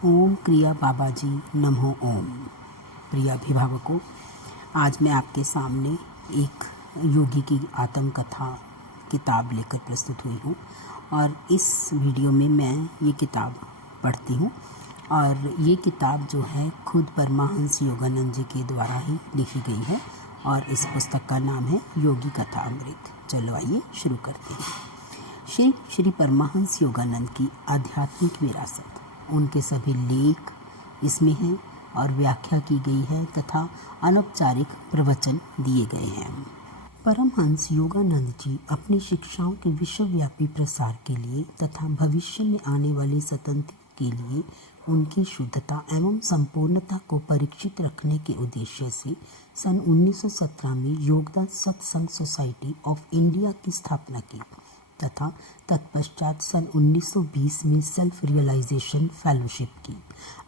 ओम क्रिया बाबा जी नमो ओम। प्रिय अभिभावकों, आज मैं आपके सामने एक योगी की आत्मकथा किताब लेकर प्रस्तुत हुई हूँ और इस वीडियो में मैं ये किताब पढ़ती हूँ और ये किताब जो है खुद परमहंस योगानंद जी के द्वारा ही लिखी गई है और इस पुस्तक का नाम है योगी कथा अमृत। चलो आइए शुरू करते हैं। श्री परमहंस योगानंद की आध्यात्मिक विरासत, उनके सभी लेख इसमें हैं और व्याख्या की गई है तथा अनौपचारिक प्रवचन दिए गए हैं। परमहंस योगानंद जी अपनी शिक्षाओं के विश्वव्यापी प्रसार के लिए तथा भविष्य में आने वाली स्वतंत्रता के लिए उनकी शुद्धता एवं संपूर्णता को परीक्षित रखने के उद्देश्य से सन 1917 में योगदान सत्संग सोसाइटी ऑफ इंडिया की स्थापना की तथा तत्पश्चात सन 1920 में सेल्फ रियलाइजेशन फेलोशिप की।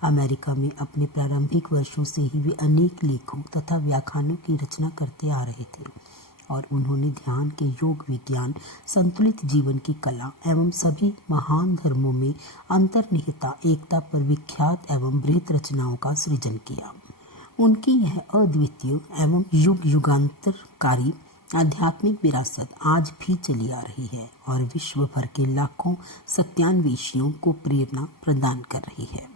अमेरिका में अपने प्रारंभिक वर्षों से ही वे अनेक लेखों तथा व्याख्यानों की रचना करते आ रहे थे और उन्होंने ध्यान के योग विज्ञान, संतुलित जीवन की कला एवं सभी महान धर्मों में अंतर्निहिता एकता पर विख्यात एवं बृहत रचनाओं का सृजन किया। उनकी यह अद्वितीय एवं युग युगांतरकारी आध्यात्मिक विरासत आज भी चली आ रही है और विश्व भर के लाखों सत्यान्वेषियों को प्रेरणा प्रदान कर रही है।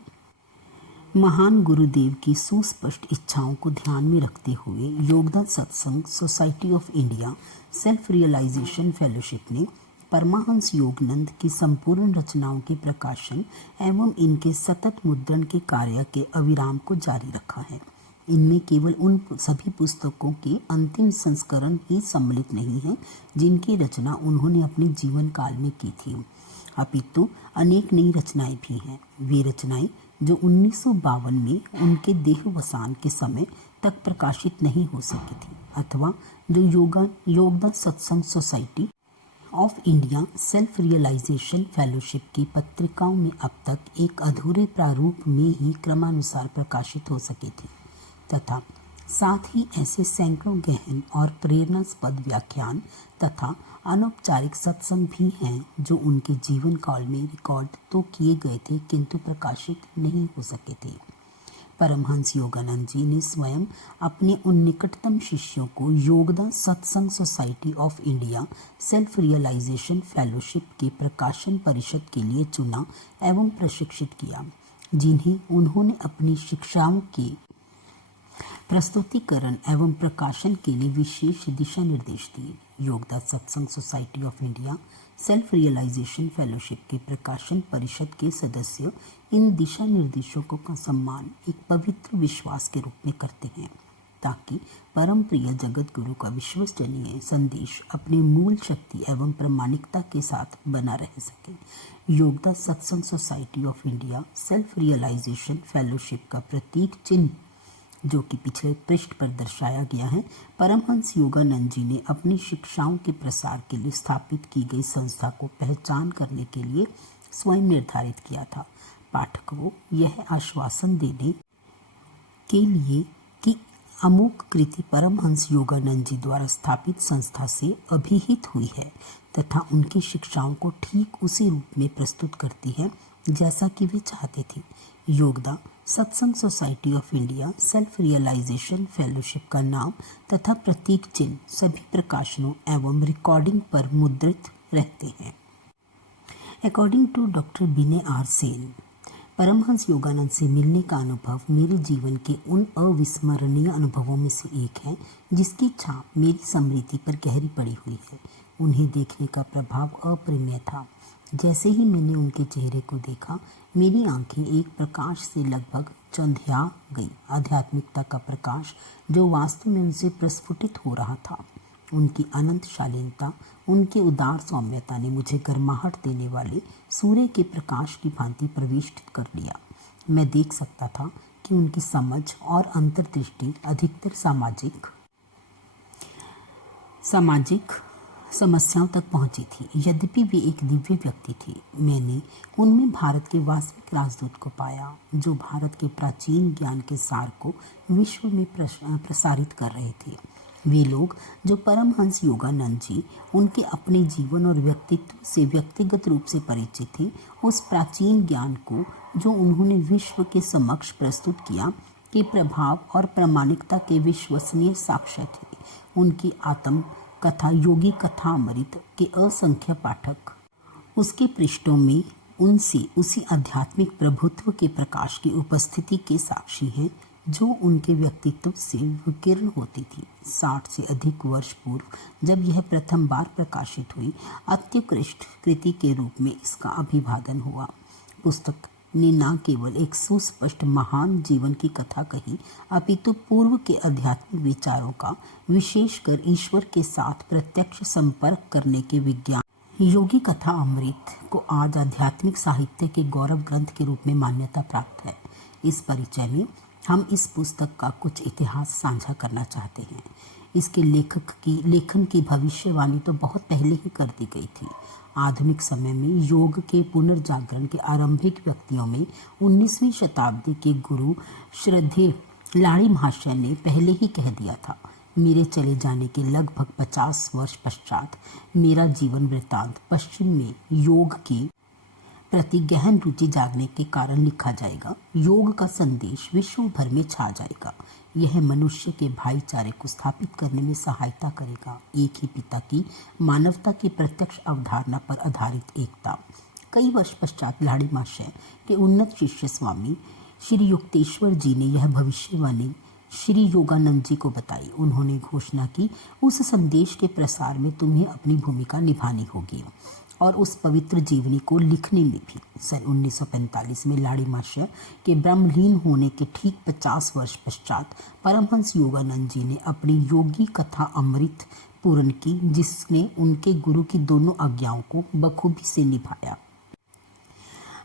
महान गुरुदेव की सुस्पष्ट इच्छाओं को ध्यान में रखते हुए Yogoda Satsanga Society of India Self Realization Fellowship ने परमहंस योगानंद की संपूर्ण रचनाओं के प्रकाशन एवं इनके सतत मुद्रण के कार्य के अविराम को जारी रखा है। इनमें केवल उन सभी पुस्तकों के अंतिम संस्करण ही सम्मिलित नहीं हैं जिनकी रचना उन्होंने अपने जीवन काल में की थी, अपितु अनेक नई रचनाएं भी हैं। वे रचनाएं जो 1952 में उनके देहावसान के समय तक प्रकाशित नहीं हो सकी थी अथवा जो Yogoda Satsanga Society of India Self Realization Fellowship की पत्रिकाओं में अब तक एक अधूरे प्रारूप में ही क्रमानुसार प्रकाशित हो सके थे तथा साथ ही ऐसे सैकड़ों गहन और प्रेरणास्पद व्याख्यान तथा अनौपचारिक सत्संग भी हैं जो उनके जीवन काल में रिकॉर्ड तो किए गए थे किंतु प्रकाशित नहीं हो सके थे। परमहंस योगानंद जी ने स्वयं अपने उन निकटतम शिष्यों को Yogoda Satsanga Society of India Self Realization Fellowship के प्रकाशन परिषद के लिए चुना एवं प्रशिक्षित किया, जिन्हें उन्होंने अपनी शिक्षाओं के प्रस्तुतिकरण एवं प्रकाशन के लिए विशेष दिशा निर्देश दिए। Yogoda Satsanga Society of India Self Realization Fellowship के प्रकाशन परिषद के सदस्य इन दिशा निर्देशों का सम्मान एक पवित्र विश्वास के रूप में करते हैं ताकि परम प्रिय जगत गुरु का विश्वसनीय संदेश अपने मूल शक्ति एवं प्रामाणिकता के साथ बना रह सके। Yogoda Satsanga Society of India Self Realization Fellowship का प्रतीक चिन्ह जो कि पिछले पृष्ठ पर दर्शाया गया है, परमहंस योगानंद जी ने अपनी शिक्षाओं के प्रसार के लिए स्थापित की गई संस्था को पहचान करने के लिए स्वयं निर्धारित किया था। पाठकों को यह आश्वासन देने के लिए कि अमोघ कृति परमहंस योगानंद जी द्वारा स्थापित संस्था से अभिहित हुई है तथा उनकी शिक्षाओं को ठीक उसी रूप में प्रस्तुत करती है जैसा कि वे चाहते थे। Yogoda Satsanga Society of India Self Realization Fellowship का नाम तथा प्रतीक चिन्ह सभी प्रकाशनों एवं रिकॉर्डिंग पर मुद्रित रहते हैं। According to doctor Vinay R Sen, Paramahansa Yogananda से मिलने का अनुभव मेरे जीवन के उन अविस्मरणीय अनुभवों में से एक है जिसकी छाप मेरी स्मृति पर गहरी पड़ी हुई है। उन्हें देखने का प्रभाव अप्रिमेय था। जैसे ही मैंने उनके चेहरे को देखा, मेरी आंखें एक प्रकाश से लगभग चंधिया गई, आध्यात्मिकता का प्रकाश जो वास्तव में उनसे प्रस्फुटित हो रहा था। उनकी अनंत शालीनता, उनकी उदार सौम्यता ने मुझे गर्माहट देने वाले सूर्य के प्रकाश की भांति प्रविष्ट कर लिया। मैं देख सकता था कि उनकी समझ और अंतर्दृष्टि अधिकतर सामाजिक समस्याओं तक पहुंची थी। यद्यपि वे एक दिव्य व्यक्ति थे, मैंने उनमें भारत के वास्तविक राजदूत को पाया जो भारत के प्राचीन ज्ञान के सार को विश्व में प्रसारित कर रहे थे। वे लोग जो परमहंस योगानंद जी उनके अपने जीवन और व्यक्तित्व से व्यक्तिगत रूप से परिचित थे, उस प्राचीन ज्ञान को जो उन्होंने विश्व के समक्ष प्रस्तुत किया के प्रभाव और प्रामाणिकता के विश्वसनीय साक्ष्य थे। उनकी आत्म कथा योगी कथा अमृत के असंख्य पाठक उसके पृष्ठों में उनसे उसी आध्यात्मिक प्रभुत्व के प्रकाश की उपस्थिति के साक्षी हैं जो उनके व्यक्तित्व से विकीर्ण होती थी। 60 से अधिक वर्ष पूर्व जब यह प्रथम बार प्रकाशित हुई, अत्युत्कृष्ट कृति के रूप में इसका अभिवादन हुआ। पुस्तक ने न केवल एक सुस्पष्ट महान जीवन की कथा कही, अपितु पूर्व के आध्यात्मिक विचारों का, विशेषकर ईश्वर के साथ प्रत्यक्ष संपर्क करने के विज्ञान योगी कथा अमृत को आज आध्यात्मिक साहित्य के गौरव ग्रंथ के रूप में मान्यता प्राप्त है। इस परिचय में हम इस पुस्तक का कुछ इतिहास साझा करना चाहते हैं। इसके लेखन की भविष्यवाणी तो बहुत पहले ही कर दी गई थी। आधुनिक समय में योग के पुनर्जागरण के आरंभिक व्यक्तियों में 19वीं शताब्दी के गुरु श्रद्धेय लाड़ी महाशय ने पहले ही कह दिया था, मेरे चले जाने के लगभग 50 वर्ष पश्चात मेरा जीवन वृत्तांत पश्चिम में योग के प्रति गहन रुचि जागने के कारण लिखा जाएगा। योग का संदेश विश्व भर में छा जाएगा। यह मनुष्य के भाईचारे को स्थापित करने में सहायता करेगा। एक ही पिता की मानवता की प्रत्यक्ष अवधारणा पर आधारित एकता। कई वर्ष पश्चात लाड़ी महाशय के उन्नत शिष्य स्वामी श्री युक्तेश्वर जी ने यह भविष्यवाणी श्री योगानंद जी को बताई। उन्होंने घोषणा की, उस संदेश के प्रसार में तुम्हें अपनी भूमिका निभानी होगी और उस पवित्र जीवनी को लिखने में भी। सन 1945 में लाड़ी महाशय के ब्रह्मलीन होने के ठीक 50 वर्ष पश्चात परमहंस योगानंद जी ने अपनी योगी कथा अमृत पूर्ण की, जिसने उनके गुरु की दोनों आज्ञाओं को बखूबी से निभाया।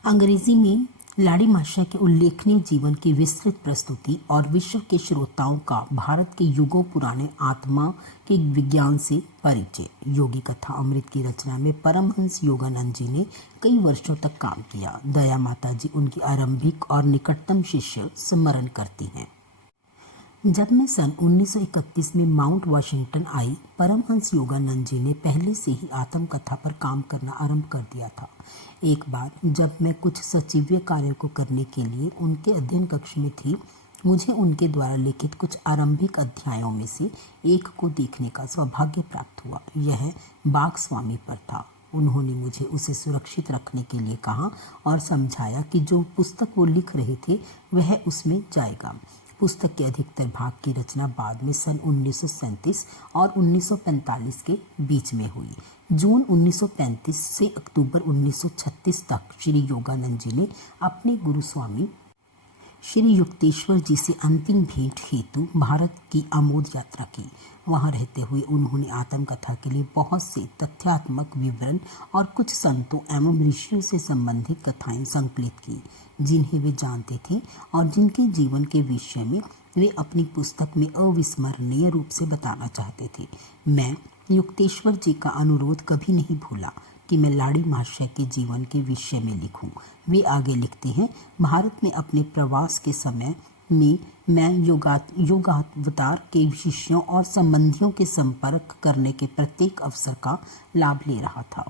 अंग्रेजी में लाड़ी महाशय के उल्लेखनीय जीवन की विस्तृत प्रस्तुति और विश्व के श्रोताओं का भारत के युगों पुराने आत्मा के विज्ञान से परिचय। योगी कथा अमृत की रचना में परमहंस योगानंद जी ने कई वर्षों तक काम किया। दया माता जी उनकी आरंभिक और निकटतम शिष्य स्मरण करती हैं। जब मैं सन 1931 में माउंट वाशिंगटन आई, परमहंस योगानंद जी ने पहले से ही आत्मकथा पर काम करना आरंभ कर दिया था। एक बार जब मैं कुछ सचिवीय कार्यों को करने के लिए उनके अध्ययन कक्ष में थी, मुझे उनके द्वारा लिखित कुछ आरंभिक अध्यायों में से एक को देखने का सौभाग्य प्राप्त हुआ। यह बाग स्वामी पर था। उन्होंने मुझे उसे सुरक्षित रखने के लिए कहा और समझाया कि जो पुस्तक वो लिख रहे थे वह उसमें जाएगा। पुस्तक के अधिकतर भाग की रचना बाद में सन 1937 और 1945 के बीच में हुई। जून 1935 से अक्टूबर 1936 तक श्री योगानंद जी ने अपने गुरु स्वामी श्री युक्तेश्वर जी से अंतिम भेंट हेतु भारत की आमोद यात्रा की। वहां रहते हुए उन्होंने आत्मकथा के लिए बहुत से तथ्यात्मक विवरण और कुछ संतों एवं ऋषियों से संबंधित कथाएं संकलित की, जिन्हें वे जानते थे और जिनके जीवन के विषय में वे अपनी पुस्तक में अविस्मरणीय रूप से बताना चाहते थे। मैं युक्तेश्वर जी का अनुरोध कभी नहीं भूला कि मैं लाड़ी महाशय के जीवन के विषय में लिखूं। वे आगे लिखते हैं, भारत में अपने प्रवास के समय में मैं योगावतार के शिष्यों और संबंधियों के संपर्क करने के प्रत्येक अवसर का लाभ ले रहा था।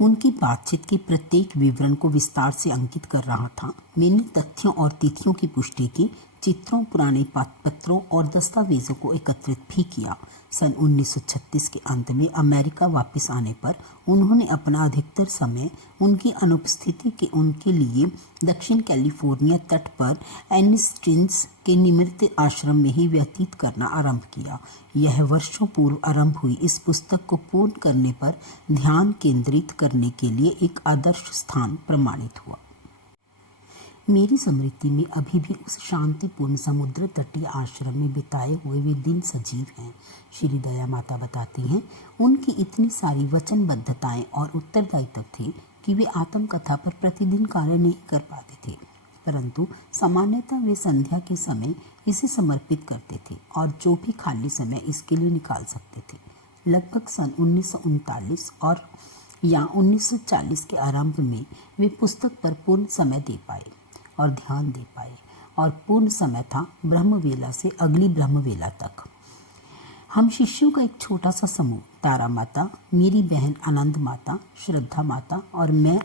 उनकी बातचीत के प्रत्येक विवरण को विस्तार से अंकित कर रहा था। मैंने तथ्यों और तिथियों की पुष्टि की, चित्रों, पुराने पत्रों और दस्तावेजों को एकत्रित भी किया। सन 1936 के अंत में अमेरिका वापस आने पर उन्होंने अपना अधिकतर समय उनकी अनुपस्थिति के उनके लिए दक्षिण कैलिफोर्निया तट पर एनिस्टिन्स के निमित्त आश्रम में ही व्यतीत करना आरंभ किया। यह वर्षों पूर्व आरंभ हुई इस पुस्तक को पूर्ण करने पर ध्यान केंद्रित करने के लिए एक आदर्श स्थान प्रमाणित हुआ। मेरी स्मृति में अभी भी उस शांतिपूर्ण समुद्र तटीय आश्रम में बिताए हुए वे दिन सजीव हैं। श्री दया माता बताती हैं, उनकी इतनी सारी वचनबद्धताएं और उत्तरदायित्व थे कि वे आत्मकथा पर प्रतिदिन कार्य नहीं कर पाते थे, परंतु सामान्यतः वे संध्या के समय इसे समर्पित करते थे और जो भी खाली समय इसके लिए निकाल सकते थे। लगभग सन 1939 और या 1940 के आरंभ में वे पुस्तक पर पूर्ण समय दे पाए और ध्यान दे पाए, और पूर्ण समय था ब्रह्मवेला से अगली ब्रह्मवेला तक। हम शिष्यों का एक छोटा सा समूह, तारा माता, मेरी बहन आनंद माता, श्रद्धा माता और मैं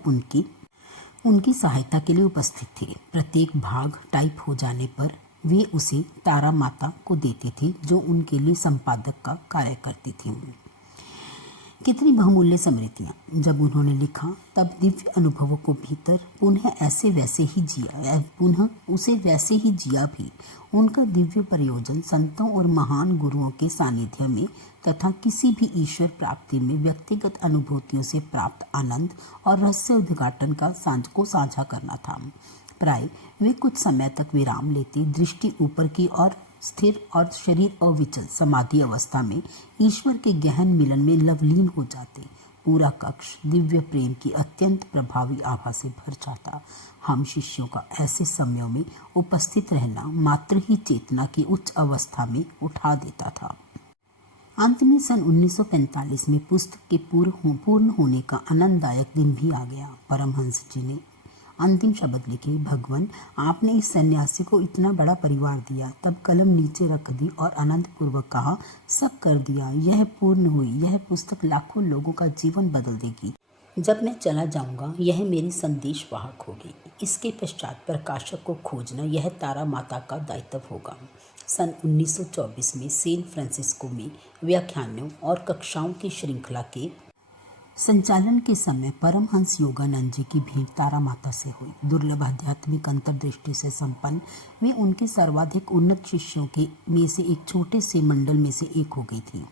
उनकी सहायता के लिए उपस्थित थे। प्रत्येक भाग टाइप हो जाने पर वे उसे तारा माता को देते थे, जो उनके लिए संपादक का कार्य करती थी। कितनी बहुमूल्य स्मृतियाँ। जब उन्होंने लिखा तब दिव्य अनुभवों को भीतर पुनः उसे वैसे ही जिया भी। उनका दिव्य प्रयोजन संतों और महान गुरुओं के सानिध्य में तथा किसी भी ईश्वर प्राप्ति में व्यक्तिगत अनुभूतियों से प्राप्त आनंद और रहस्य उद्घाटन को साझा करना था। प्राय वे कुछ समय तक विराम लेते, दृष्टि ऊपर की ओर स्थिर और शरीर अविचल समाधि अवस्था में ईश्वर के गहन मिलन में लवलीन हो जाते। पूरा कक्ष दिव्य प्रेम की अत्यंत प्रभावी आभा से भर जाता। हम शिष्यों का ऐसे समयों में उपस्थित रहना मात्र ही चेतना की उच्च अवस्था में उठा देता था। अंत में सन 1945 में पुस्तक के पूर्ण होने का आनंददायक दिन भी आ गया। परमहंस जी ने अंतिम शब्द लिखे, भगवान आपने इस सन्यासी को इतना बड़ा परिवार दिया। तब कलम नीचे रख दी और आनंद पूर्वक कहा, सब कर दिया, यह पूर्ण हुई। यह पुस्तक लाखों लोगों का जीवन बदल देगी। जब मैं चला जाऊंगा यह मेरी संदेश वाहक होगी। इसके पश्चात प्रकाशक को खोजना यह तारा माता का दायित्व होगा। सन 1924 में सैन फ्रांसिस्को में व्याख्यानों और कक्षाओं की श्रृंखला के संचालन के समय परमहंस योगानंद जी की भेंट तारा माता से हुई। दुर्लभ आध्यात्मिक अंतर्दृष्टि से संपन्न वे उनके सर्वाधिक उन्नत शिष्यों के में से एक छोटे से मंडल में से एक हो गई थी।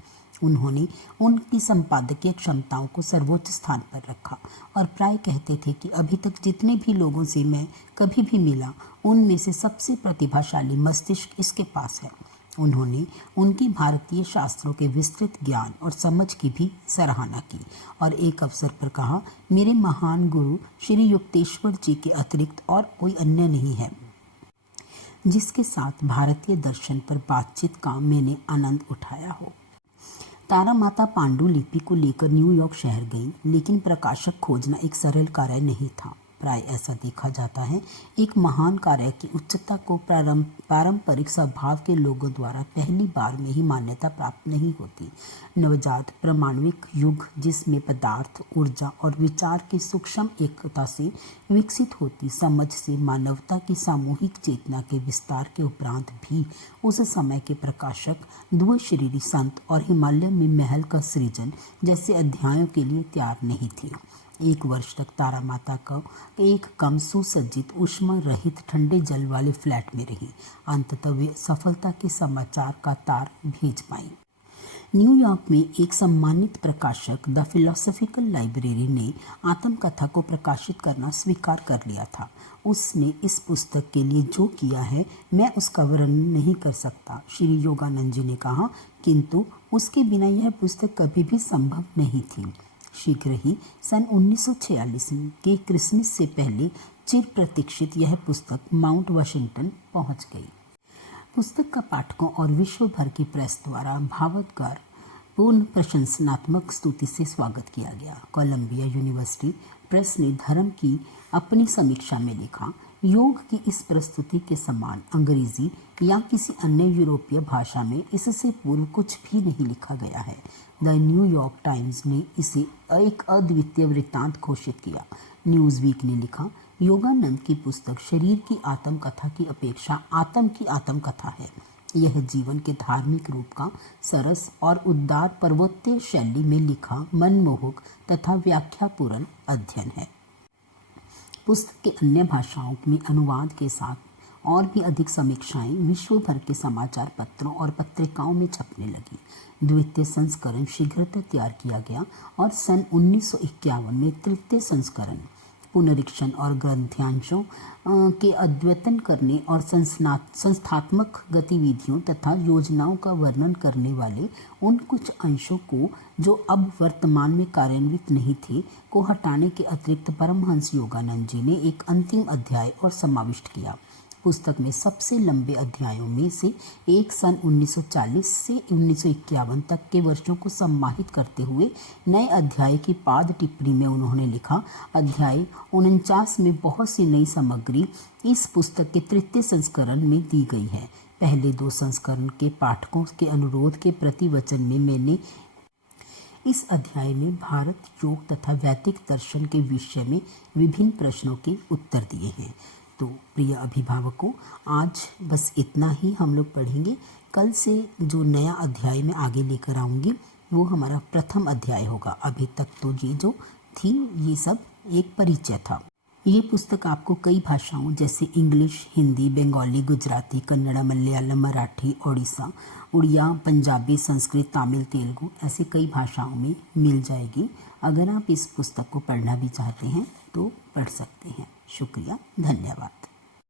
उन्होंने उनकी संपादकीय क्षमताओं को सर्वोच्च स्थान पर रखा और प्राय कहते थे कि अभी तक जितने भी लोगों से मैं कभी भी मिला उनमें से सबसे प्रतिभाशाली मस्तिष्क इसके पास है। उन्होंने उनकी भारतीय शास्त्रों के विस्तृत ज्ञान और समझ की भी सराहना की और एक अवसर पर कहा, मेरे महान गुरु श्री युक्तेश्वर जी के अतिरिक्त और कोई अन्य नहीं है जिसके साथ भारतीय दर्शन पर बातचीत का मैंने आनंद उठाया हो। तारा माता पांडुलिपि को लेकर न्यूयॉर्क शहर गई, लेकिन प्रकाशक खोजना एक सरल कार्य नहीं था। प्राय ऐसा देखा जाता है, एक महान कार्य की उच्चता को पारंपरिक स्वभाव के लोगों द्वारा पहली बार में ही मान्यता प्राप्त नहीं होती। नवजात परमाणुविक युग जिसमें पदार्थ, ऊर्जा और विचार की सूक्ष्म एकता से विकसित होती समझ से मानवता की सामूहिक चेतना के विस्तार के उपरांत भी उस समय के प्रकाशक द्विशरीरी संत और हिमालय में महल का सृजन जैसे अध्यायों के लिए तैयार नहीं थे। एक वर्ष तक तारा माता का एक कम सुसज्जित ऊष्मा रहित ठंडे जल वाले फ्लैट में रही। अंततः वे सफलता के समाचार का तार भेज पाई। न्यूयॉर्क में एक सम्मानित प्रकाशक द फिलोसॉफिकल लाइब्रेरी ने आत्मकथा को प्रकाशित करना स्वीकार कर लिया था। उसने इस पुस्तक के लिए जो किया है मैं उसका वर्णन नहीं कर सकता, श्री योगानंद जी ने कहा, किंतु उसके बिना यह पुस्तक कभी भी संभव नहीं थी। शीघ्र ही सन 1946 के क्रिसमस से पहले चिर प्रतीक्षित यह पुस्तक माउंट वाशिंगटन पहुंच गई। पुस्तक का पाठकों और विश्व भर की प्रेस द्वारा भावुककार पूर्ण प्रशंसनात्मक स्तुति से स्वागत किया गया। कोलंबिया यूनिवर्सिटी प्रेस ने धर्म की अपनी समीक्षा में लिखा, योग की इस प्रस्तुति के समान अंग्रेजी या किसी अन्य यूरोपीय भाषा में इससे पूर्व कुछ भी नहीं लिखा गया है। द न्यूयॉर्क टाइम्स ने इसे एक अद्वितीय वृत्तांत घोषित किया। न्यूज़वीक ने लिखा, योगानंद की पुस्तक शरीर की आत्मकथा की अपेक्षा आत्म की आत्मकथा है। यह जीवन के धार्मिक रूप का सरस और उदार पर्वतीय शैली में लिखा मनमोहक तथा व्याख्यापूर्ण अध्ययन है। पुस्तक के अन्य भाषाओं में अनुवाद के साथ और भी अधिक समीक्षाएं विश्व भर के समाचार पत्रों और पत्रिकाओं में छपने लगी। द्वितीय संस्करण शीघ्रता तैयार किया गया और सन 1951 में तृतीय संस्करण पुनरीक्षण और ग्रंथांशों के अद्यतन करने और संस्थात्मक गतिविधियों तथा योजनाओं का वर्णन करने वाले उन कुछ अंशों को जो अब वर्तमान में कार्यान्वित नहीं थे को हटाने के अतिरिक्त परमहंस योगानंद जी ने एक अंतिम अध्याय और समाविष्ट किया। पुस्तक में सबसे लंबे अध्यायों में से एक सन 1940 से 1951 तक के वर्षों को सम्मानित करते हुए नए अध्याय की पाद टिप्पणी में उन्होंने लिखा, अध्याय 49 में बहुत सी नई सामग्री इस पुस्तक के तृतीय संस्करण में दी गई है। पहले 2 संस्करण के पाठकों के अनुरोध के प्रतिवचन में मैंने इस अध्याय में भारत, योग तथा वैदिक दर्शन के विषय में विभिन्न प्रश्नों के उत्तर दिए हैं। तो प्रिय अभिभावकों, आज बस इतना ही हम लोग पढ़ेंगे। कल से जो नया अध्याय मैं आगे लेकर आऊँगी वो हमारा प्रथम अध्याय होगा। अभी तक तो ये जो थी ये सब एक परिचय था। ये पुस्तक आपको कई भाषाओं जैसे इंग्लिश, हिंदी, बंगाली, गुजराती, कन्नड़ा, मलयालम, मराठी, उड़िया, पंजाबी, संस्कृत, तमिल, तेलुगु ऐसे कई भाषाओं में मिल जाएगी। अगर आप इस पुस्तक को पढ़ना भी चाहते हैं तो पढ़ सकते हैं। शुक्रिया, धन्यवाद।